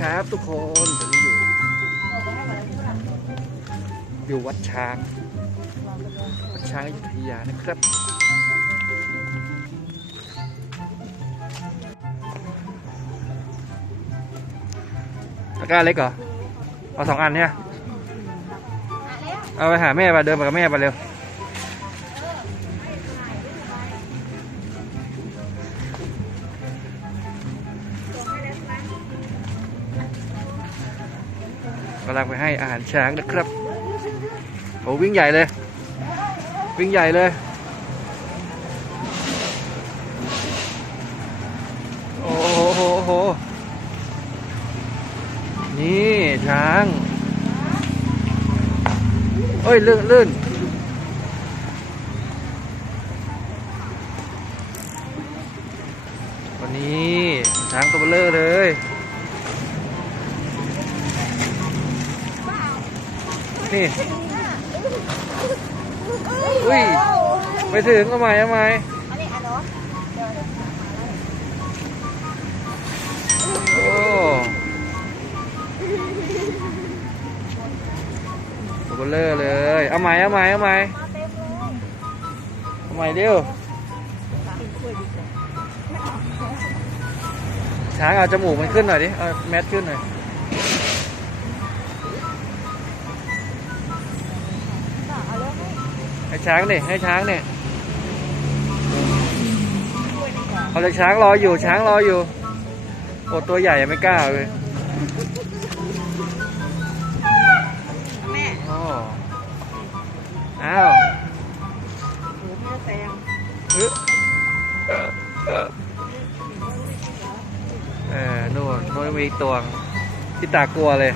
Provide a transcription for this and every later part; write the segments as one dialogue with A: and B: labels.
A: ครับทุกคนตอนนี้อยู่อยู่วัดช้างวัดช้างอยุธยานะครับ ตะกร้าเล็กเหรอ เอาสองอันเนี่ย เอาไปหาแม่ไปเดินไปกับแม่ไปเร็ว ช้างนะครับโอ้วิ่งใหญ่เลย วิ่งใหญ่เลย โอ้โหโหโหนี่ช้างเอ้ยลื่นลื่นวันนี้ช้างตัวเบลอเลย นี่ อุ้ย ไปถึงเอาใหม่เอาใหม่โอ้ตัวเลอเลย เอาใหม่เอาใหม่เอาใหม่เอาใหม่เร็วช้างเอาจมูกมันขึ้นหน่อยดิ เอาแมสขึ้นหน่อย ช้างดิให้ช้างเนี่ยเอาเลยช้างรออยู่ช้างรออยู่โอ้ตัวใหญ่ยังไม่กล้าเลย
B: แม่
A: เอ้าว
B: หูแม่แซง
A: เออนู่นนู่นมีอีกตัวที่ตากลัวเลย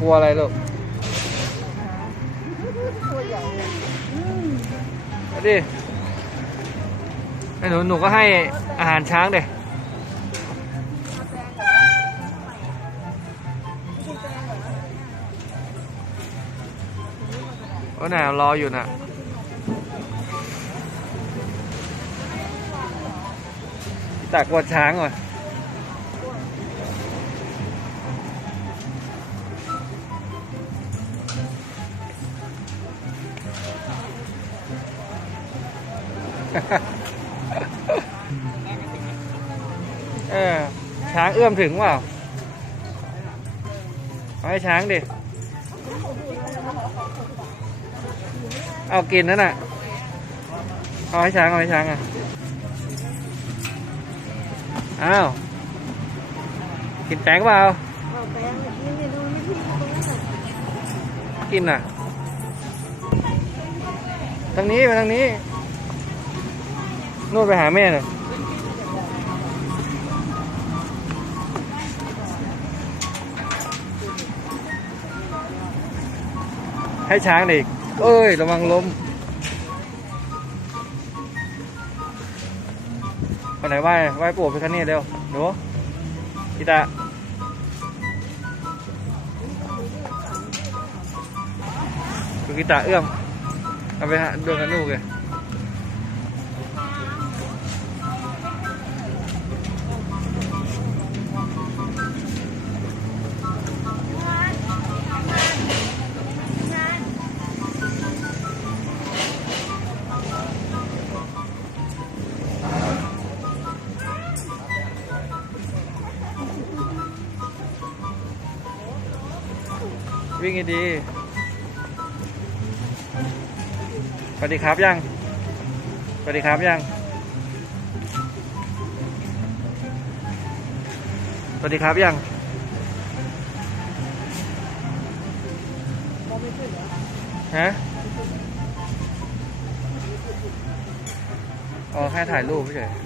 A: กลัวอะไรลูก
B: ตัวใหญ่เลย
A: มา ดิไอ้หนูหนูก็ให้อาหารช้างเด็โอ้หนาวรออยู่น่ะตักวัวช้างก่อน เออ ช้างเอื้อมถึงเปล่าเอาให้ช้างดิ เอากินนั่นน่ะ เอาให้ช้าง เอาให้ช้างอะ อ้าว กินแป้งเปล่า
B: อ
A: กินอะทางนี้ไปทางนี้ นู่นไปหาแม่หน่อยให้ช้างดิเอ้ย ระวังล้มไปไหนไหว้ไหว้ปู่ไปคันนี้เร็วหนูกีตาคุณกีตาเอื้อมเอาไปหาเดินกันลูกเลย วิ่งให้ดี สวัสดีครับยัง สวัสดีครับยัง สวัสดีครับยังฮะอ๋อแค่ถ่ายรูปเฉย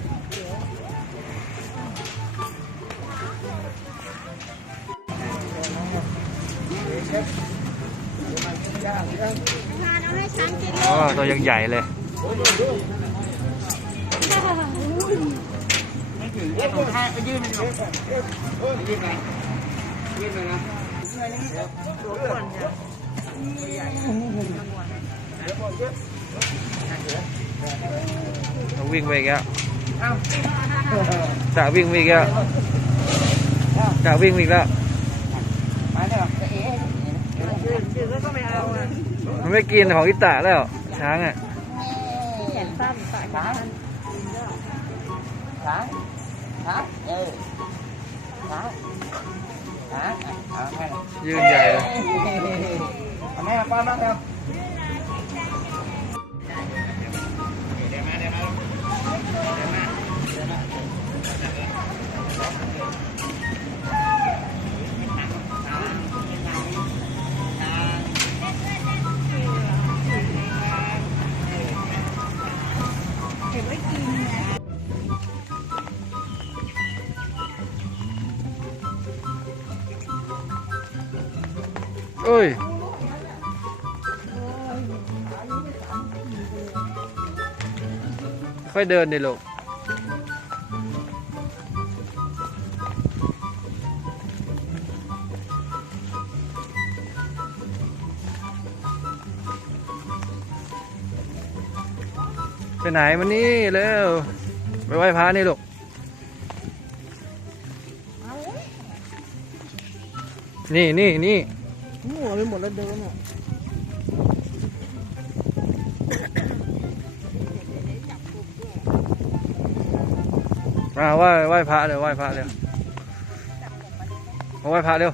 A: า
B: นเอาให้ช้างกิน
A: อ๋อตัวยังใหญ่เลย
B: เรา
A: วิ่งไปอีกแล้ววิ่งวิ่งแล้วตาวิ่งวิ่งแล้ว
C: มาเถอะจะเอ๋
B: ดื่มดื่มแล้วก็ไม่เอา
A: มันไม่กินของอิตาแล้ว ช้างอะ
B: แขนสั้นสายสั้น
C: ช้างช้างเออช้างช้างเอาแม่
A: ยืนใหญ่เลย
C: เอาแม่ป้อนบ้างเร็ว
B: เค่
A: อยเดินดิลูกไปไหนมานี่เร็วไปไหว้พระนี่ลูกนี่นี่นี่
B: หัวไปหมดแล้วเดินอะ
A: มาไหว้ไหว้พระเร็วไหว้พระเร็วมาไหว้พระเร็ว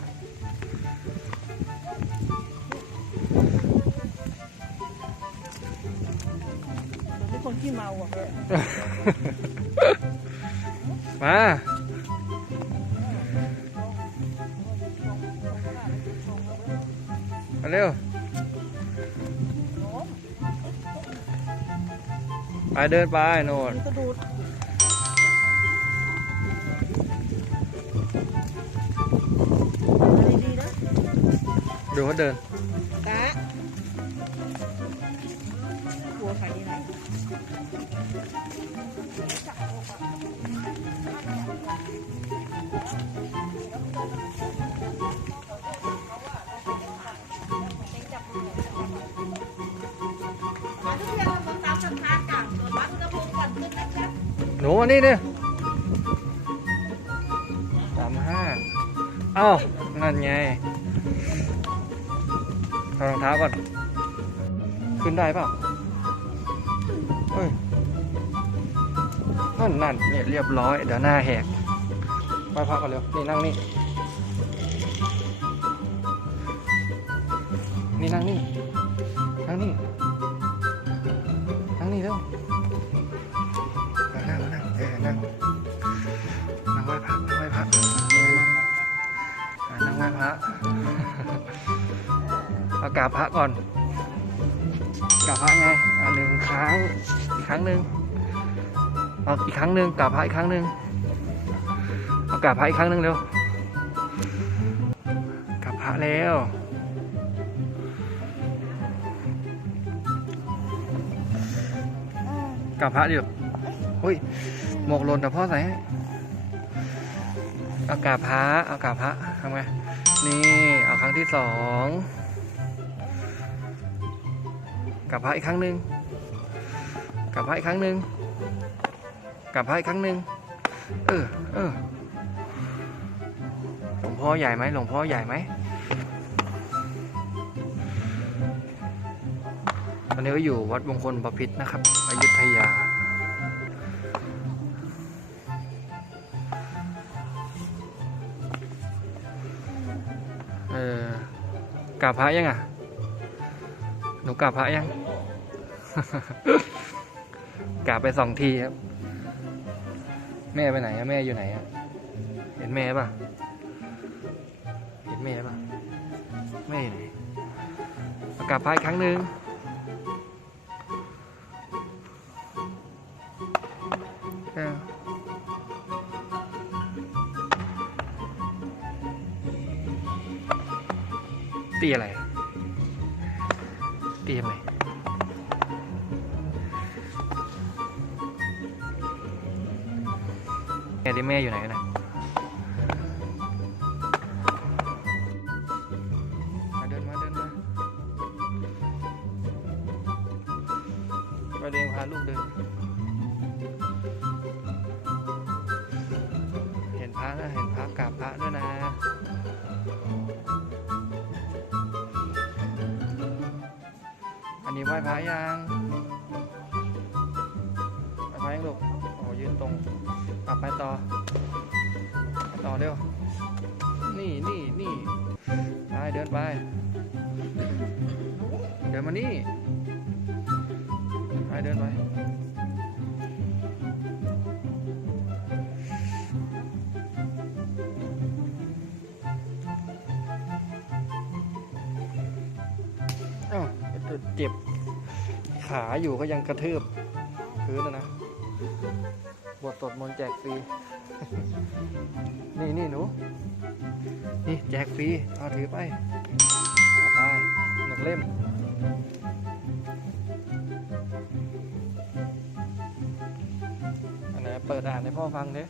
B: เป็นคนขี้เมาอะ
A: มามาเร็วไปเดินไปโน่น
B: ดู
A: เขาเดิน
B: กะหัวใครนี่ไหนมาทุกเรื่องของตามสัมภาษณ์จากตรวจวัดอุณหภูมิก่อนขึ้นนะครับ
A: หนูอันนี้เนี่ยสามห้าเอ้านั่นไงถอดรองเท้าก่อน ขึ้นได้เปล่าเฮ้ยนั่นนั่นเนี่ยเรียบร้อย เดี๋ยวหน้าแหกไปพักก่อนเร็ว นี่นั่งนี่ นี่นั่งนี่ นั่งนี่ นั่งนี่เร็ว กราบพระก่อนกราบพระไงอะหนึ่งครั้งอีกครั้งหนึ่งเอาอีกครั้งหนึ่งกราบพระอีกครั้งหนึ่งเอากราบพระอีกครั้งหนึ่งเร็วกราบพระแล้วกราบพระดิอุ้ยหมวกหล่นแต่พ่อใส่ให้เอากาบพระเอากาบพระทำไงนี่เอาครั้งที่สอง กาบพระอีกครั้งหนึ่งกาบพระอีกครั้งหนึ่งกาบพระอีกครั้งหนึ่งเออเออหลวงพ่อใหญ่ไหมหลวงพ่อใหญ่ไหมตอนนี้ก็อยู่วัดมงคลบพิตรนะครับอยุธยาเออกราบพระยังอะ หนูกราบพระยัง กราบไปสองทีครับ แม่ไปไหนอะแม่อยู่ไหนอะเห็นแม่ป่ะ เห็นแม่ป่ะ แม่อยู่ไหนกราบพระอีกครั้งหนึ่งเออตีอะไร แม่ดิแม่อยู่ไหนกันนะ เร็ว นี่นี่นี่ไปเดินไป เดินมานี่ไปเดินไปเอ้าเจ็บ ขาอยู่ก็ยังกระทืบพื้นแล้วนะ บทสดมนแจกฟรี นี่นี่หนู นี่แจกฟรี เอาถือไปเอาไปหนึ่งเล่ม อันไหนเปิดอ่านให้พ่อฟังเด้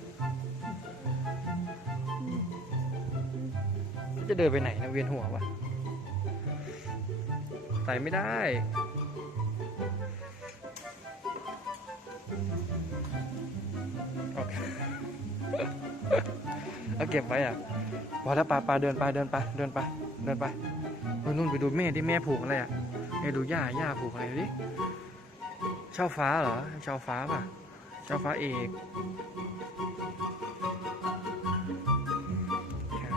A: จะเดินไปไหนนะเวียนหัววะใส่ไม่ได้ เอาเก็บไว้อะพอแล้วปลาปลาเดินไปเดินไปเดินไปเดินไปนู่นนู่นไปดูแม่ที่แม่ผูกอะไรอะแม่ดูย่าย่าผูกอะไรดิเช่าฟ้าเหรอเช่าฟ้าป่ะเช่าฟ้าเอก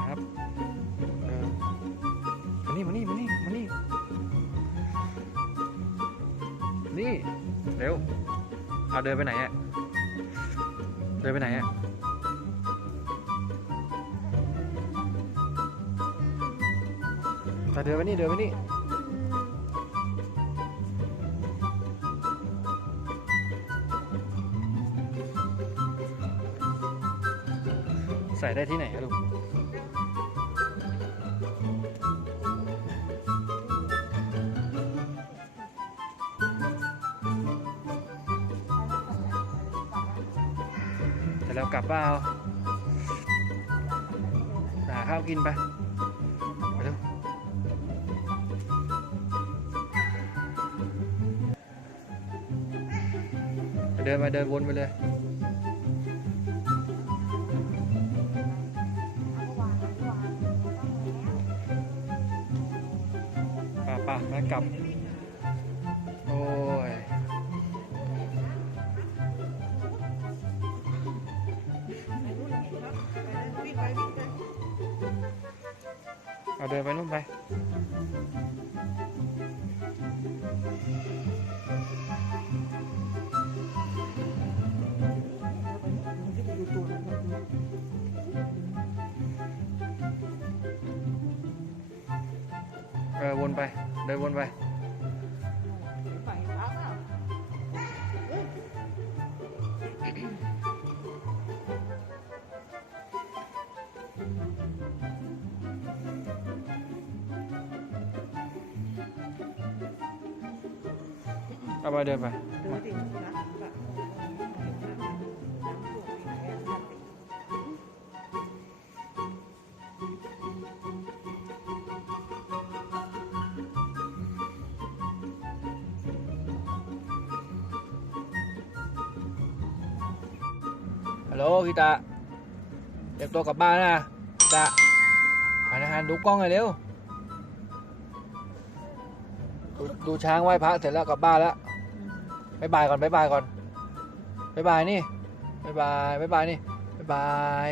A: ครับมานี่มานี่มานี่มานี่นี่เร็วเอาเดินไปไหนอะเดินไปไหนอะ ไปเดินไปนี่เดินไปนี่ใส่ได้ที่ไหนอะลูกแต่เรากลับบ้านเอาหาข้าวกินไป ดินไปเดินวนไปเลยป่ะป่าแม่กลับ เออวนไปเดิ โลขิตาเตรียมตัวกลับบ้านนะตาหันหันดูกล้องหน่อยเร็วดูดูช้างไหว้พระเสร็จแล้วกลับบ้านแล้วบายบายก่อนบายบายก่อนบายบายนี่บายบายบายบายนี่บายบาย